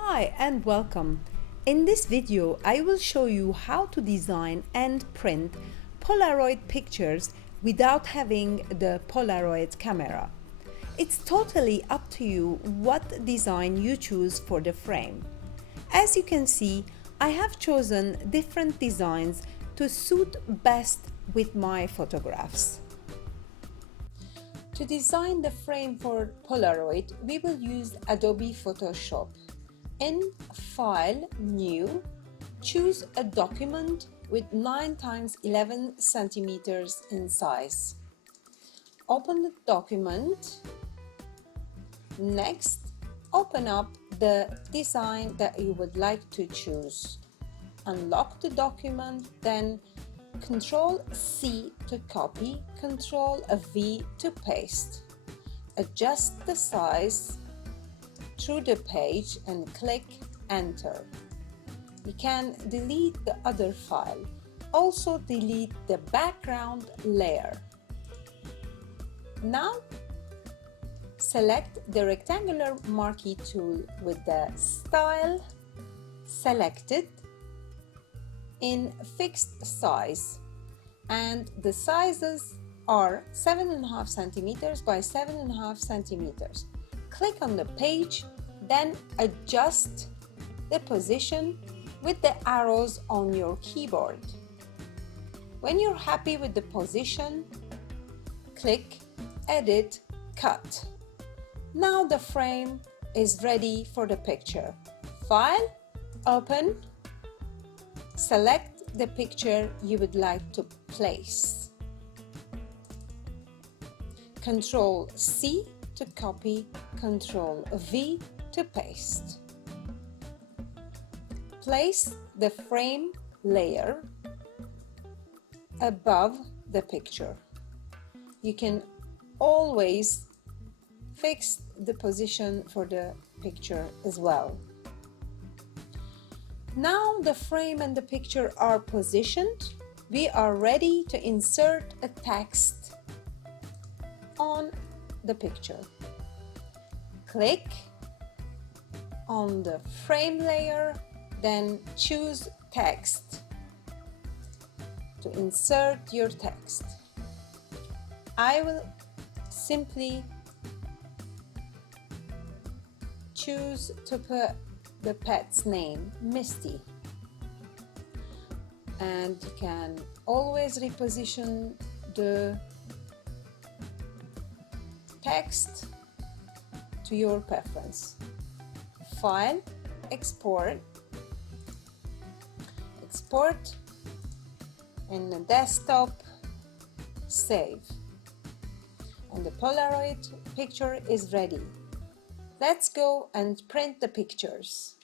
Hi and welcome. In this video, I will show you how to design and print Polaroid pictures without having the Polaroid camera. It's totally up to you what design you choose for the frame. As you can see, I have chosen different designs to suit best with my photographs. To design the frame for Polaroid, we will use Adobe Photoshop. In File, New, choose a document with 9 x 11 centimeters in size. Open the document. Next, open up the design that you would like to choose. Unlock the document, then Ctrl+C to copy, Ctrl+V to paste. Adjust the size through the page and click Enter. You can delete the other file. Also delete the background layer. Now select the rectangular marquee tool with the style selected in fixed size, and the sizes are 7.5 centimeters by 7.5 centimeters. Click on the page, then adjust the position with the arrows on your keyboard. When you're happy with the position, click Edit, Cut. Now the frame is ready for the picture. File, Open, select the picture you would like to place. Ctrl+C to copy, Ctrl+V to paste. Place the frame layer above the picture. You can always fix the position for the picture as well. Now the frame and the picture are positioned. We are ready to insert a text on the picture. Click on the frame layer, then choose Text to insert your text. I will simply choose to put the pet's name, Misty, and you can always reposition the text to your preference. File, Export, Export in the desktop, Save, and the Polaroid picture is ready. Let's go and print the pictures.